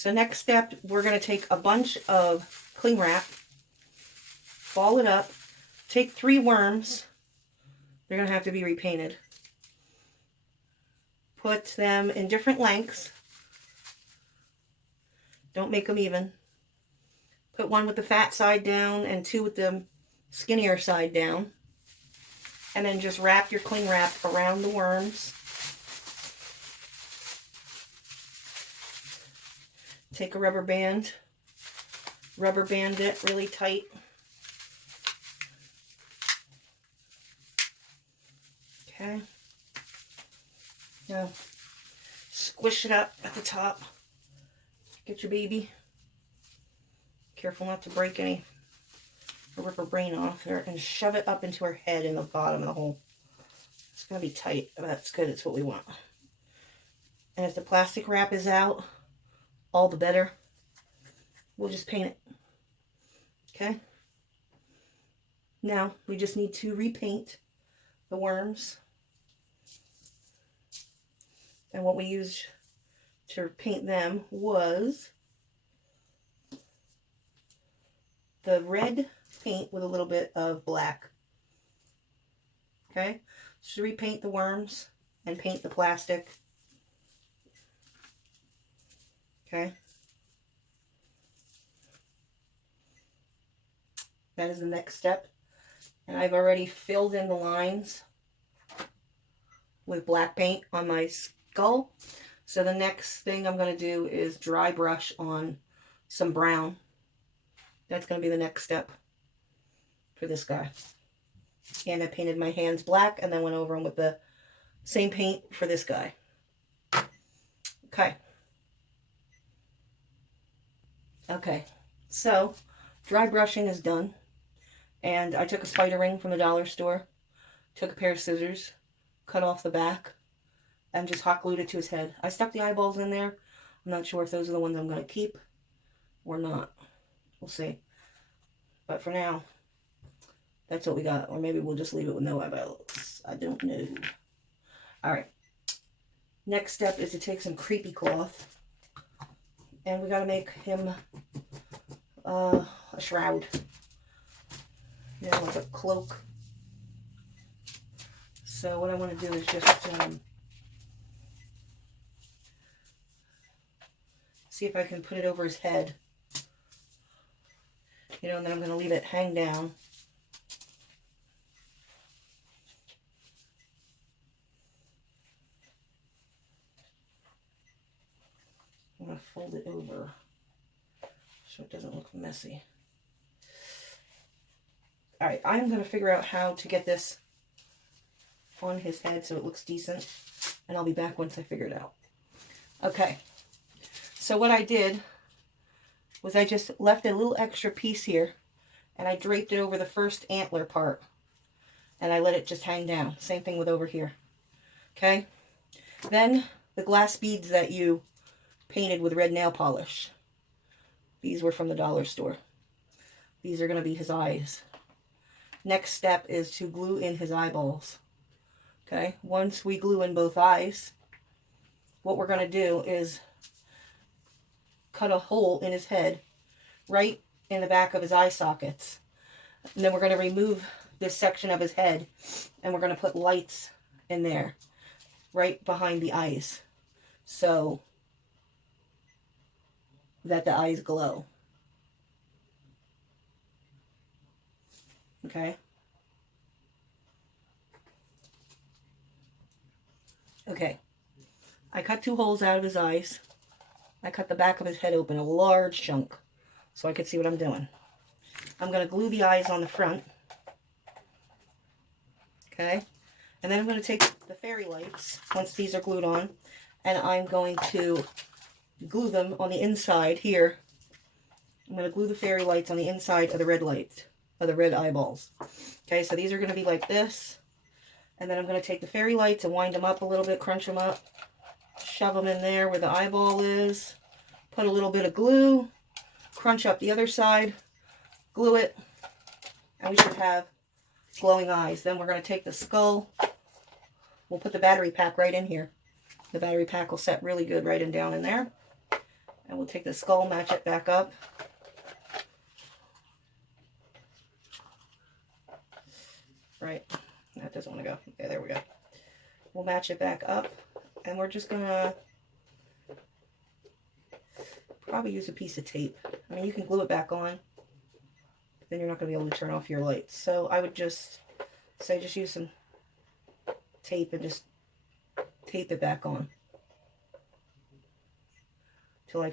So next step, we're going to take a bunch of cling wrap, ball it up, take 3 worms. They're going to have to be repainted. Put them in different lengths. Don't make them even. Put 1 with the fat side down and 2 with the skinnier side down. And then just wrap your cling wrap around the worms. Take a rubber band it really tight. Okay. Now, squish it up at the top. Get your baby. Careful not to break any or rip her brain off there, and shove it up into her head in the bottom of the hole. It's going to be tight, but that's good. It's what we want. And if the plastic wrap is out, all the better. We'll just paint it. Okay? Now, we just need to repaint the worms. And what we used to paint them was the red paint with a little bit of black. Okay? So repaint the worms and paint the plastic. Okay? That is the next step. And I've already filled in the lines with black paint on my skull. So the next thing I'm going to do is dry brush on some brown. That's going to be the next step for this guy. And I painted my hands black and then went over them with the same paint for this guy. Okay. Okay, so dry brushing is done. And I took a spider ring from the dollar store, took a pair of scissors, cut off the back, and just hot glued it to his head. I stuck the eyeballs in there. I'm not sure if those are the ones I'm going to keep or not. We'll see. But for now, that's what we got. Or maybe we'll just leave it with no eyeballs. I don't know. Alright. Next step is to take some creepy cloth. And we got to make him a shroud. You know, like a cloak. So what I want to do is just see if I can put it over his head. You know, and then I'm going to leave it hang down. I'm going to fold it over so it doesn't look messy. Alright, I'm going to figure out how to get this on his head so it looks decent. And I'll be back once I figure it out. Okay. So what I did was I just left a little extra piece here. And I draped it over the first antler part. And I let it just hang down. Same thing with over here. Okay. Then the glass beads that you painted with red nail polish. These were from the dollar store. These are going to be his eyes. Next step is to glue in his eyeballs. Okay, once we glue in both eyes, what we're going to do is cut a hole in his head right in the back of his eye sockets. And then we're going to remove this section of his head and we're going to put lights in there right behind the eyes so that the eyes glow. Okay. Okay. I cut 2 holes out of his eyes. I cut the back of his head open, a large chunk, so I could see what I'm doing. I'm going to glue the eyes on the front. Okay. And then I'm going to take the fairy lights, once these are glued on, and I'm going to glue them on the inside here. I'm going to glue the fairy lights on the inside of the red lights. Of the red eyeballs. Okay, so these are going to be like this. And then I'm going to take the fairy lights and wind them up a little bit, crunch them up, shove them in there where the eyeball is, put a little bit of glue, crunch up the other side, glue it, and we should have glowing eyes. Then we're going to take the skull, we'll put the battery pack right in here. The battery pack will set really good right in down in there. And we'll take the skull, match it back up. Right, that doesn't want to go. Okay, there we go. We'll match it back up, and we're just gonna probably use a piece of tape. I mean, you can glue it back on, but then you're not gonna be able to turn off your lights. So I would just say just use some tape and just tape it back on till I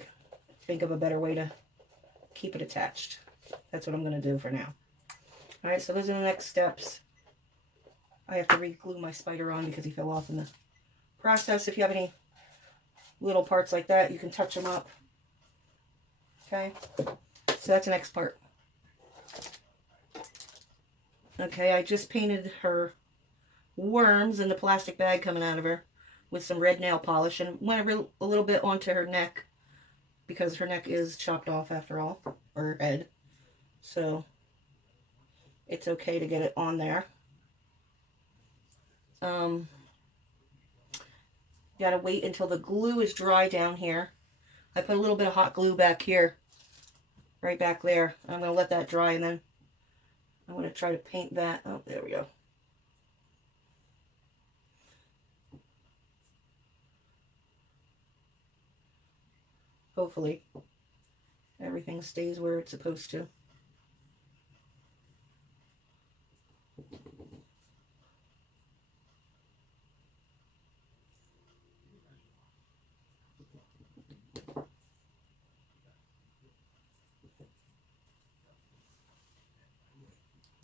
think of a better way to keep it attached. That's what I'm gonna do for now. All right, so those are the next steps. I have to re-glue my spider on because he fell off in the process. If you have any little parts like that, you can touch them up. Okay, so that's the next part. Okay, I just painted her worms in the plastic bag coming out of her with some red nail polish, and went a little bit onto her neck because her neck is chopped off after all, or her head. So it's okay to get it on there. Gotta wait until the glue is dry down here. I put a little bit of hot glue back here, right back there. I'm gonna let that dry, and then I'm gonna try to paint that. Oh, there we go. Hopefully everything stays where it's supposed to.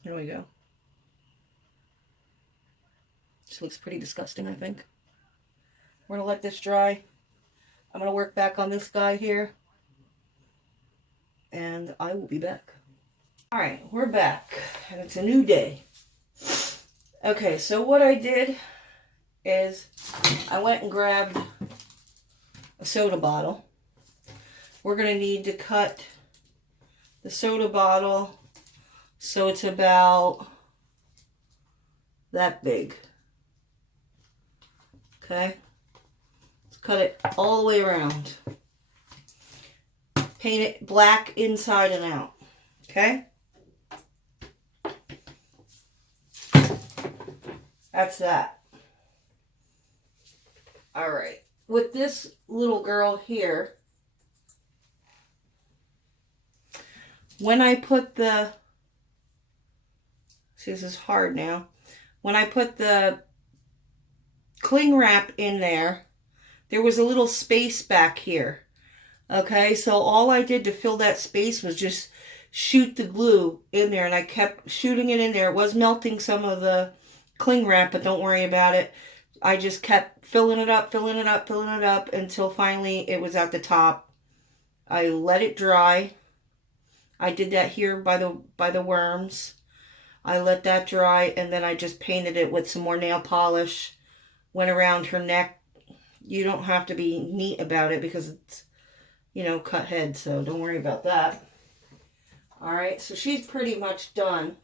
There we go. This looks pretty disgusting, I think. We're going to let this dry. I'm going to work back on this guy here. And I will be back. Alright, we're back. And it's a new day. Okay, so what I did is I went and grabbed a soda bottle. We're going to need to cut the soda bottle so it's about that big. Okay? Let's cut it all the way around. Paint it black inside and out. Okay? That's that. Alright. With this little girl here, when I put the... See, this is hard now. When I put the cling wrap in there, there was a little space back here. Okay, so all I did to fill that space was just shoot the glue in there, and I kept shooting it in there. It was melting some of the cling wrap, but don't worry about it. I just kept filling it up, filling it up, filling it up until finally it was at the top. I let it dry. I did that here by the worms. I let that dry, and then I just painted it with some more nail polish. Went around her neck. You don't have to be neat about it because it's, you know, cut head, so don't worry about that. Alright, so she's pretty much done.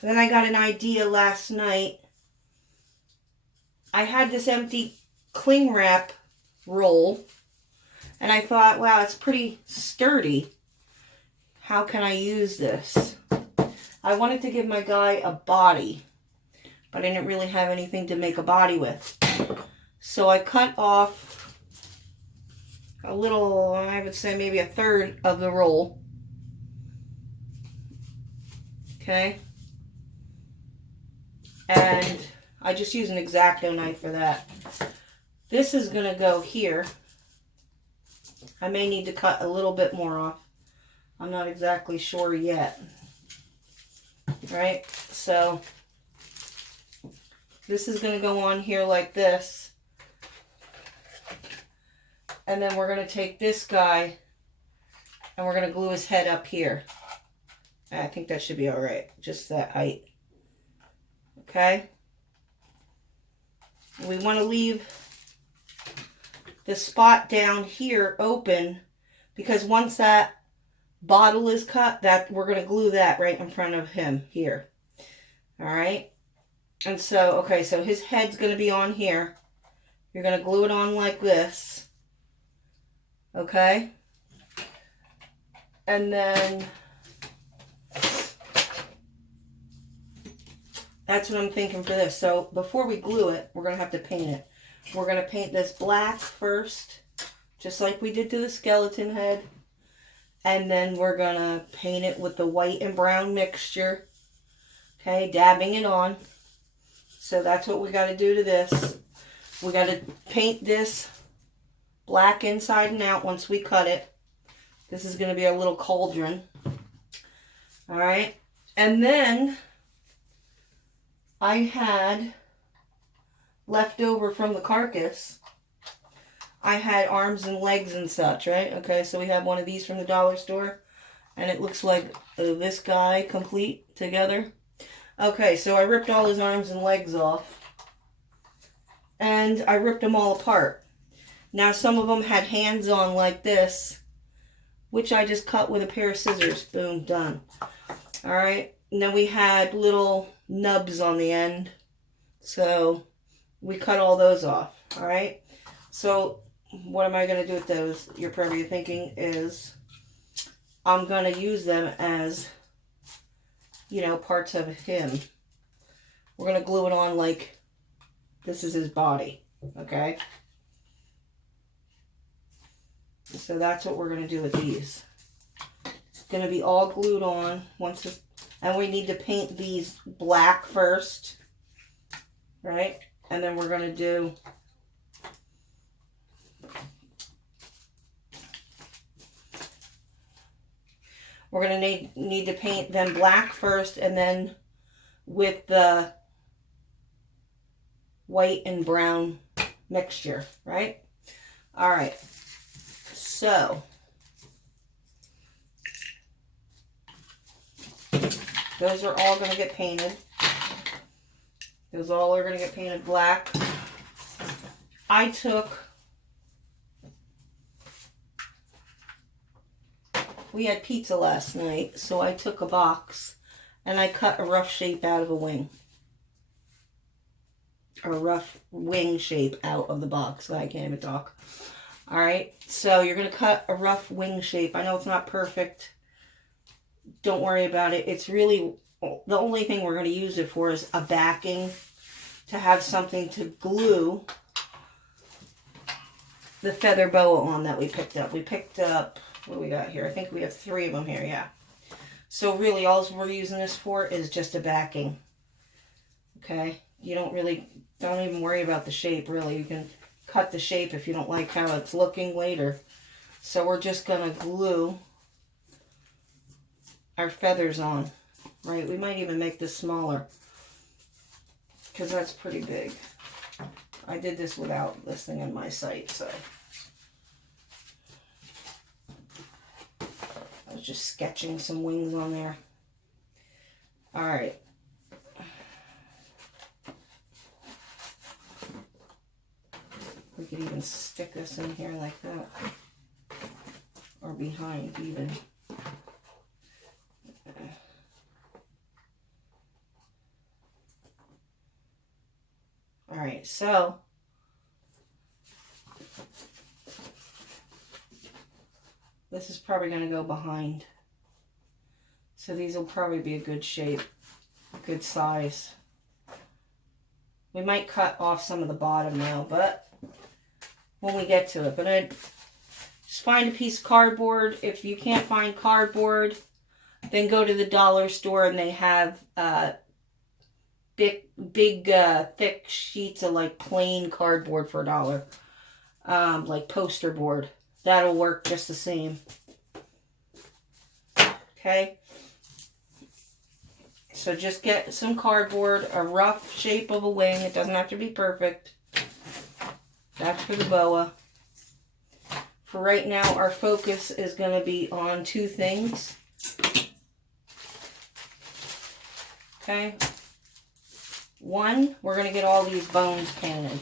Then I got an idea last night. I had this empty cling wrap roll, and I thought, wow, it's pretty sturdy. How can I use this? I wanted to give my guy a body, but I didn't really have anything to make a body with. So I cut off a little, I would say maybe a third of the roll. Okay. And I just use an X-Acto knife for that. This is going to go here. I may need to cut a little bit more off. I'm not exactly sure yet. Right? So this is going to go on here like this. And then we're going to take this guy and we're going to glue his head up here. I think that should be all right. Just that height. Okay? We want to leave the spot down here open because once that bottle is cut, that we're going to glue that right in front of him here. All right? And so, okay, so his head's going to be on here. You're going to glue it on like this. Okay? And then that's what I'm thinking for this. So before we glue it, we're going to have to paint it. We're going to paint this black first, just like we did to the skeleton head. And then we're going to paint it with the white and brown mixture. Okay, dabbing it on. So that's what we got to do to this. We got to paint this black inside and out once we cut it. This is going to be our little cauldron. All right. And then I had left over from the carcass, I had arms and legs and such, right? Okay, so we have one of these from the dollar store, and it looks like this guy complete together. Okay, so I ripped all his arms and legs off, and I ripped them all apart. Now, some of them had hands on like this, which I just cut with a pair of scissors. Boom, done. All right, and then we had little nubs on the end, so we cut all those off. All right, so what am I going to do with those? You're probably thinking is I'm going to use them as, you know, parts of him. We're going to glue it on like this is his body, okay? So that's what we're going to do with these. It's going to be all glued on once this, and we need to paint these black first, right? And then we're going to do we're going to need to paint them black first, and then with the white and brown mixture, right? All right. So those are all going to get painted. Those all are going to get painted black. We had pizza last night, so I took a box and I cut a rough shape out of a wing. Or a rough wing shape out of the box. I can't even talk. Alright, so you're going to cut a rough wing shape. I know it's not perfect. Don't worry about it. It's really, the only thing we're going to use it for is a backing to have something to glue the feather boa on that we picked up. We picked up, what do we got here? I think we have 3 of them here, yeah. So really all we're using this for is just a backing. Okay? You don't even worry about the shape, really. You can cut the shape if you don't like how it's looking later. So we're just going to glue our feathers on, right? We might even make this smaller because that's pretty big. I did this without this thing in my sight, so I was just sketching some wings on there. All right. We could even stick this in here like that, or behind even. All right, so this is probably going to go behind. So these will probably be a good shape, good size. We might cut off some of the bottom now, but when we get to it. But I'd just find a piece of cardboard. If you can't find cardboard, then go to the dollar store and they have big thick sheets of like plain cardboard for $1. Like poster board. That'll work just the same. Okay. So just get some cardboard, a rough shape of a wing. It doesn't have to be perfect. That's for the boa. For right now, our focus is going to be on 2 things. Okay. 1, we're going to get all these bones painted.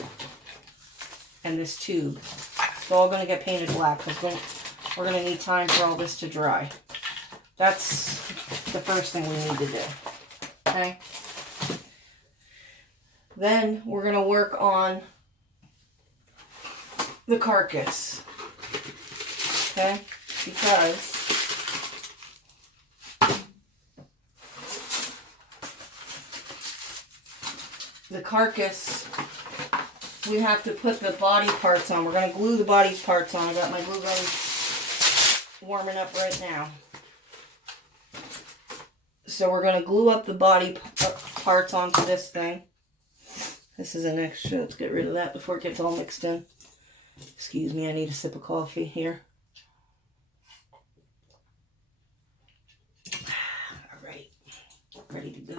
And this tube. It's all going to get painted black because we're going to need time for all this to dry. That's the first thing we need to do. Okay. Then we're going to work on the carcass. okay? Because the carcass, we have to put the body parts on. We're going to glue the body parts on. I got my glue gun warming up right now. So we're going to glue up the body parts onto this thing. This is an extra. Let's get rid of that before it gets all mixed in. Excuse me, I need a sip of coffee here. All right, ready to go.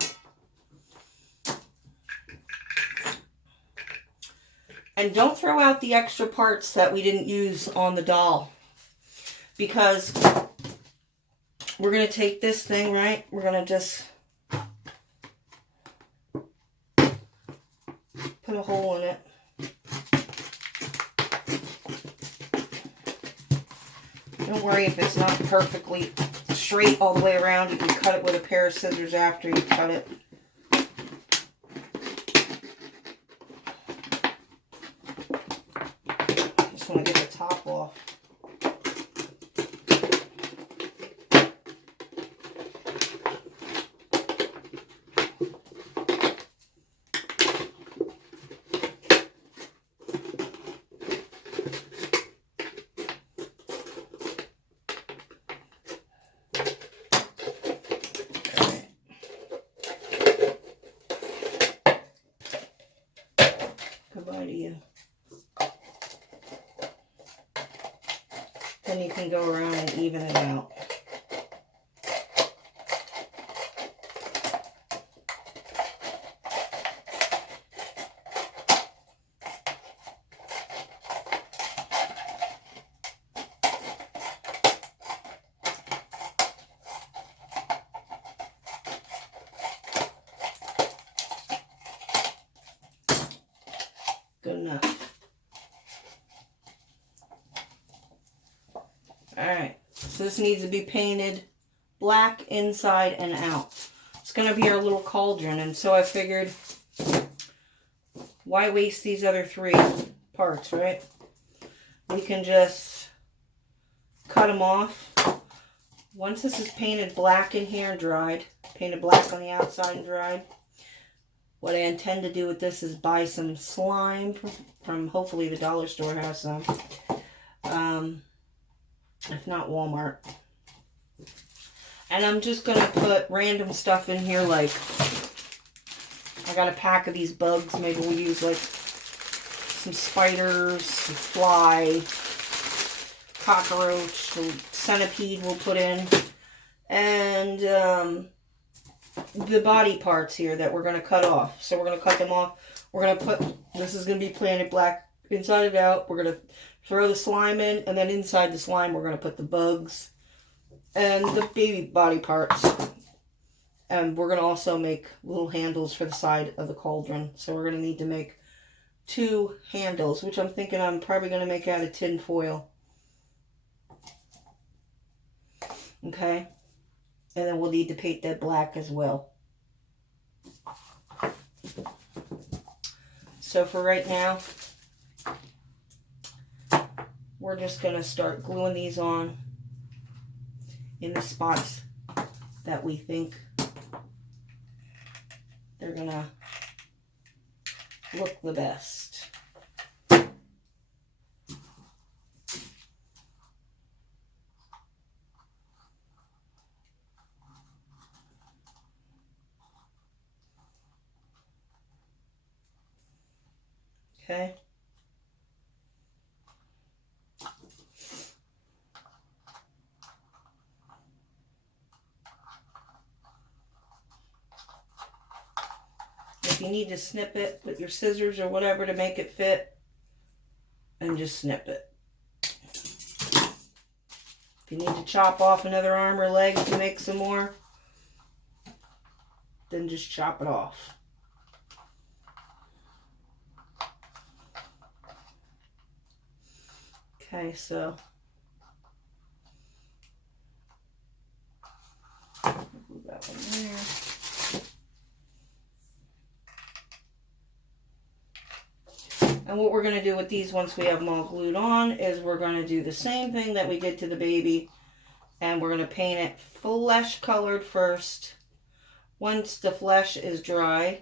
And don't throw out the extra parts that we didn't use on the doll, because we're going to take this thing, right? We're going to just put a hole in it. Don't worry if it's not perfectly straight all the way around. You can cut it with a pair of scissors after you cut it. Just want to get the top off. Goodbye to you. Then you can go around and even it out. Good enough. Alright, so this needs to be painted black inside and out. It's going to be our little cauldron, and so I figured, why waste these other three parts, right? We can just cut them off. Once this is painted black in here and dried, painted black on the outside and dried, what I intend to do with this is buy some slime from hopefully the dollar store has some. If not Walmart. And I'm just going to put random stuff in here, like I got a pack of these bugs. Maybe we'll use like some spiders, some fly, cockroach, the centipede we'll put in. And the body parts here that we're going to cut off. So we're going to cut them off. We're going to put, this is going to be painted black inside and out. We're going to throw the slime in, and then inside the slime we're going to put the bugs and the baby body parts. And we're going to also make little handles for the side of the cauldron. So we're going to need to make 2 handles, which I'm thinking I'm probably going to make out of tin foil. Okay. And then we'll need to paint that black as well. So for right now, we're just going to start gluing these on in the spots that we think they're going to look the best. Okay. If you need to snip it with your scissors or whatever to make it fit, and just snip it. If you need to chop off another arm or leg to make some more, then just chop it off. Okay, so move that one there. And what we're going to do with these once we have them all glued on is we're going to do the same thing that we did to the baby. And we're going to paint it flesh colored first. Once the flesh is dry,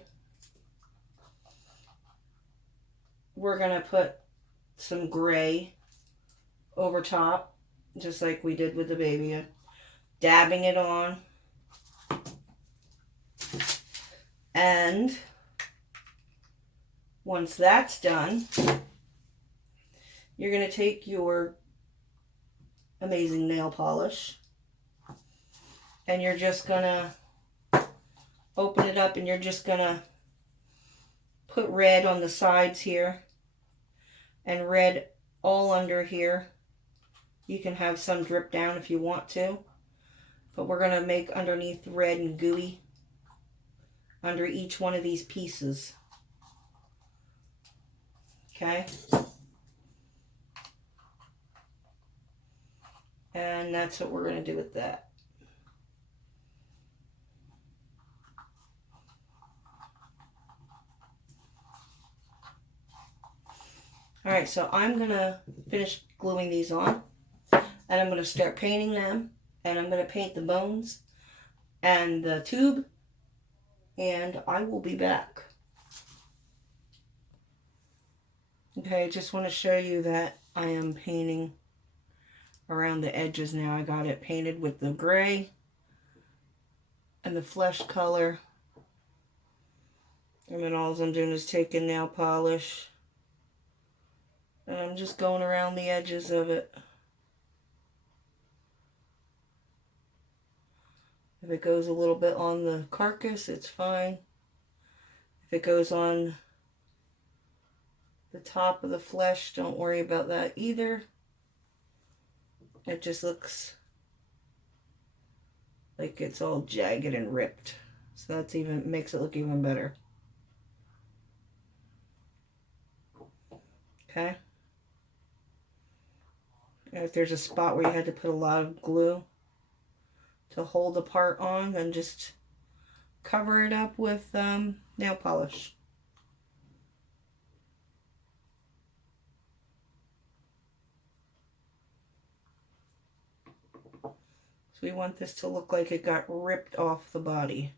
we're going to put some gray over top, just like we did with the baby. Dabbing it on. And once that's done, you're going to take your amazing nail polish and you're just going to open it up and you're just going to put red on the sides here and red all under here. You can have some drip down if you want to, but we're going to make underneath red and gooey under each one of these pieces. Okay? And that's what we're going to do with that. Alright, so I'm going to finish gluing these on. And I'm going to start painting them. And I'm going to paint the bones and the tube. And I will be back. Okay, I just want to show you that I am painting around the edges now. I got it painted with the gray and the flesh color. And then all I'm doing is taking nail polish. And I'm just going around the edges of it. If it goes a little bit on the carcass, it's fine. If it goes on the top of the flesh, don't worry about that either. It just looks like it's all jagged and ripped. So that's even makes it look even better. Okay. And if there's a spot where you had to put a lot of glue to hold the part on, then just cover it up with nail polish. So we want this to look like it got ripped off the body.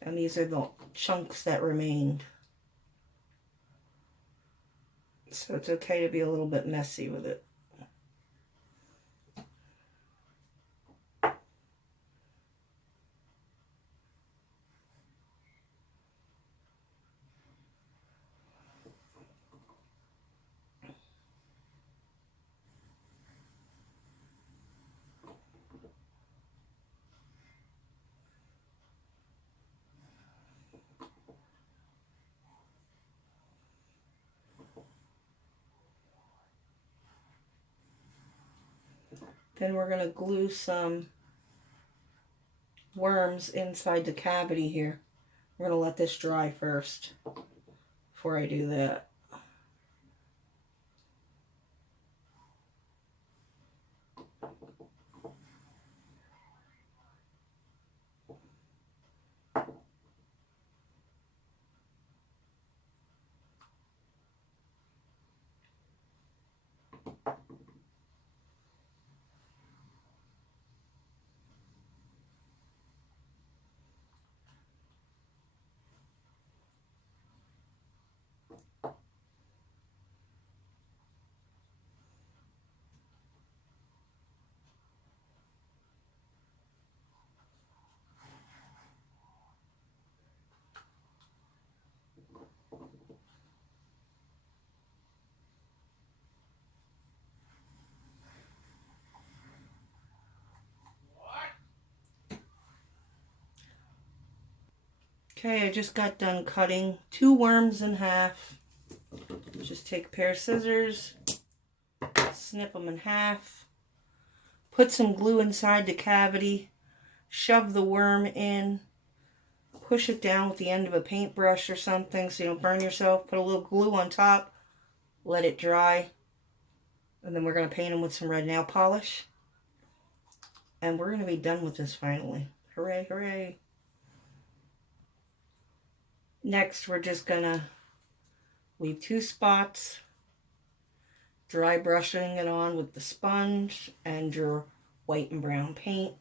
And these are the chunks that remained. So it's okay to be a little bit messy with it. Then we're going to glue some worms inside the cavity here. We're going to let this dry first before I do that. Okay, I just got done cutting 2 worms in half. Just take a pair of scissors, snip them in half, put some glue inside the cavity, shove the worm in, push it down with the end of a paintbrush or something so you don't burn yourself, put a little glue on top, let it dry, and then we're going to paint them with some red nail polish. And we're going to be done with this finally. Hooray, hooray. Next, we're just going to leave 2 spots, dry brushing it on with the sponge and your white and brown paint.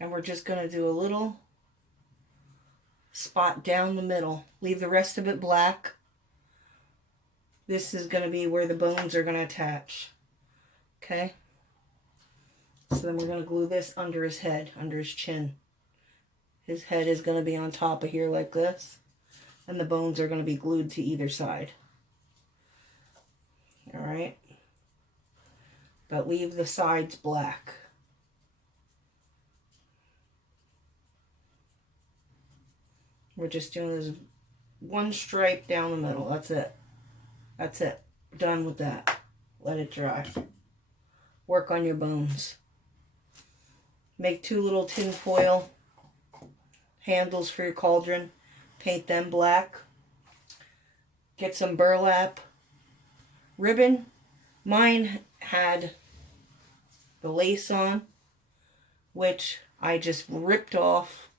And we're just going to do a little spot down the middle. Leave the rest of it black. This is going to be where the bones are going to attach. Okay? So then we're going to glue this under his head, under his chin. His head is going to be on top of here like this. And the bones are going to be glued to either side. Alright? But leave the sides black. We're just doing this one stripe down the middle. That's it. That's it. Done with that. Let it dry. Work on your bones. Make 2 little tin foil handles for your cauldron. Paint them black. Get some burlap ribbon. Mine had the lace on, which I just ripped off.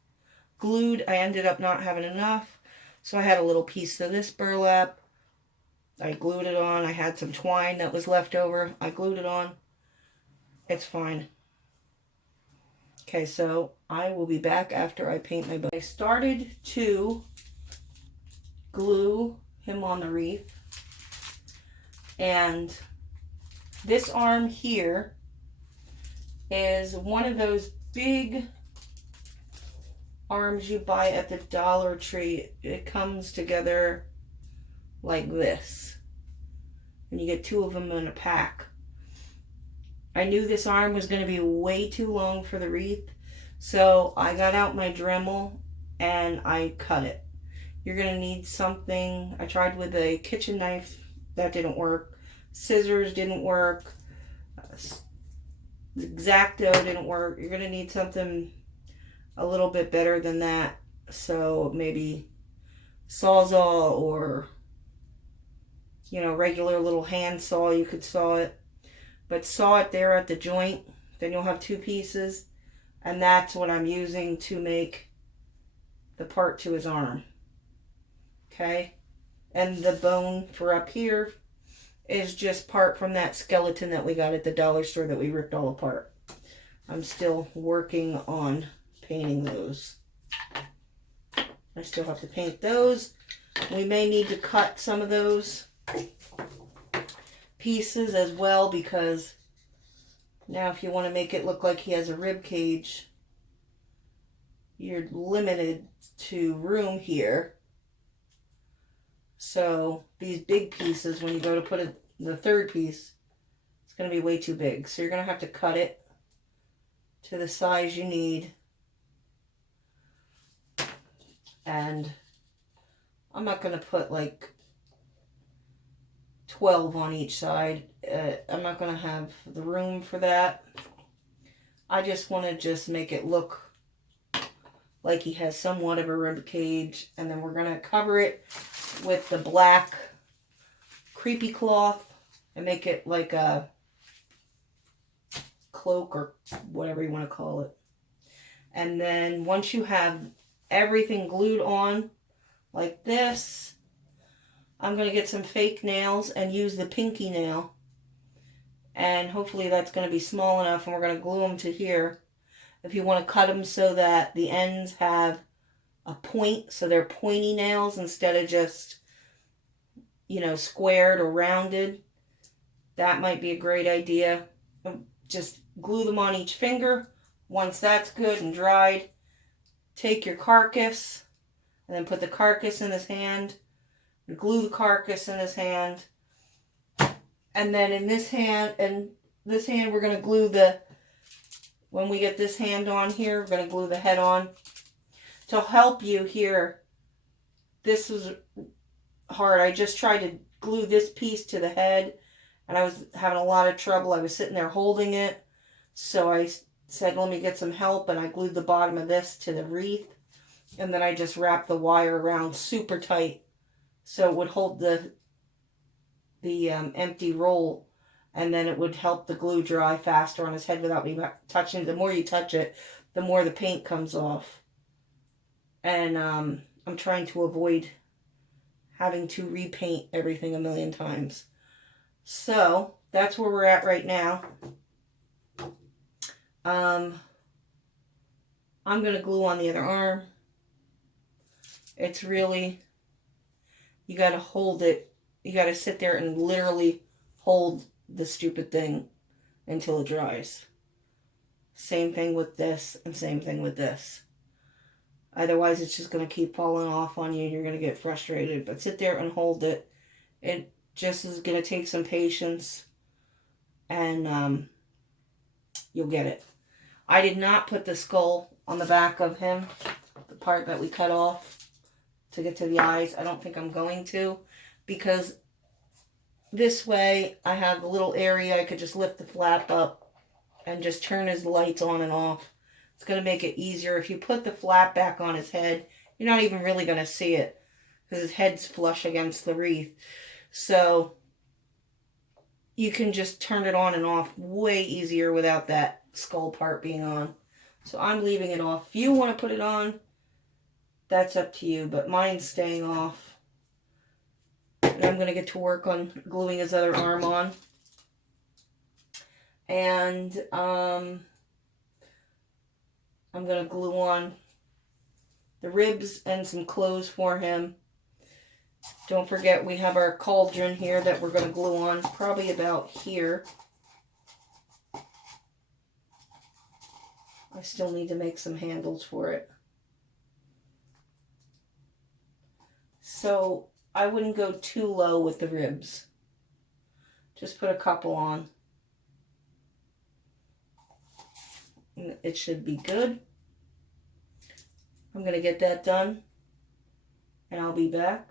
Glued. I ended up not having enough, so I had a little piece of this burlap. I glued it on. I had some twine that was left over. I glued it on. It's fine. Okay, so I will be back after I paint my bow. I started to glue him on the wreath, and this arm here is one of those big arms you buy at the Dollar Tree. It comes together like this, and you get 2 of them in a pack. I knew this arm was going to be way too long for the wreath, so I got out my Dremel and I cut it. You're going to need something. I tried with a kitchen knife. That didn't work. Scissors didn't work. X-Acto didn't work. You're going to need something a little bit better than that. So maybe Sawzall, or, you know, regular little hand saw. You could saw it. But saw it there at the joint. Then you'll have 2 pieces. And that's what I'm using to make the part to his arm. Okay? And the bone for up here is just part from that skeleton that we got at the dollar store that we ripped all apart. I'm still working on painting those. I still have to paint those. We may need to cut some of those pieces as well, because now if you want to make it look like he has a rib cage, you're limited to room here. So these big pieces, when you go to put it, the third piece, it's going to be way too big. So you're going to have to cut it to the size you need. And I'm not going to put like 12 on each side. I'm not going to have the room for that. I just want to make it look like he has somewhat of a rib cage. And then we're going to cover it with the black creepy cloth and make it like a cloak or whatever you want to call it. And then once you have everything glued on like this, I'm going to get some fake nails and use the pinky nail. And hopefully that's going to be small enough, and we're going to glue them to here. If you want to cut them so that the ends have a point, so they're pointy nails instead of just, you know, squared or rounded, that might be a great idea. Just glue them on each finger. Once that's good and dried, take your carcass and then put the carcass in his hand. Glue the carcass in his hand. And then in this hand, we're going to glue when we get this hand on here, we're going to glue the head on. To help you here, this was hard. I just tried to glue this piece to the head, and I was having a lot of trouble. I was sitting there holding it. So I said, let me get some help, and I glued the bottom of this to the wreath. And then I just wrapped the wire around super tight, so it would hold the empty roll, and then it would help the glue dry faster on his head without me touching it. The more you touch it, the more the paint comes off. And I'm trying to avoid having to repaint everything a million times. So that's where we're at right now. I'm going to glue on the other arm. It's really, you got to hold it. You got to sit there and literally hold the stupid thing until it dries. Same thing with this and same thing with this. Otherwise, it's just going to keep falling off on you. You're going to get frustrated. But sit there and hold it. It just is going to take some patience. And you'll get it. I did not put the skull on the back of him. The part that we cut off to get to the eyes. I don't think I'm going to. Because this way, I have a little area. I could just lift the flap up and just turn his lights on and off. It's going to make it easier. If you put the flap back on his head, you're not even really going to see it because his head's flush against the wreath. So you can just turn it on and off way easier without that skull part being on. So I'm leaving it off. If you want to put it on, that's up to you, but mine's staying off. And I'm going to get to work on gluing his other arm on. And I'm going to glue on the ribs and some clothes for him. Don't forget we have our cauldron here that we're going to glue on probably about here. I still need to make some handles for it. So I wouldn't go too low with the ribs. Just put a couple on. It should be good. I'm going to get that done and I'll be back.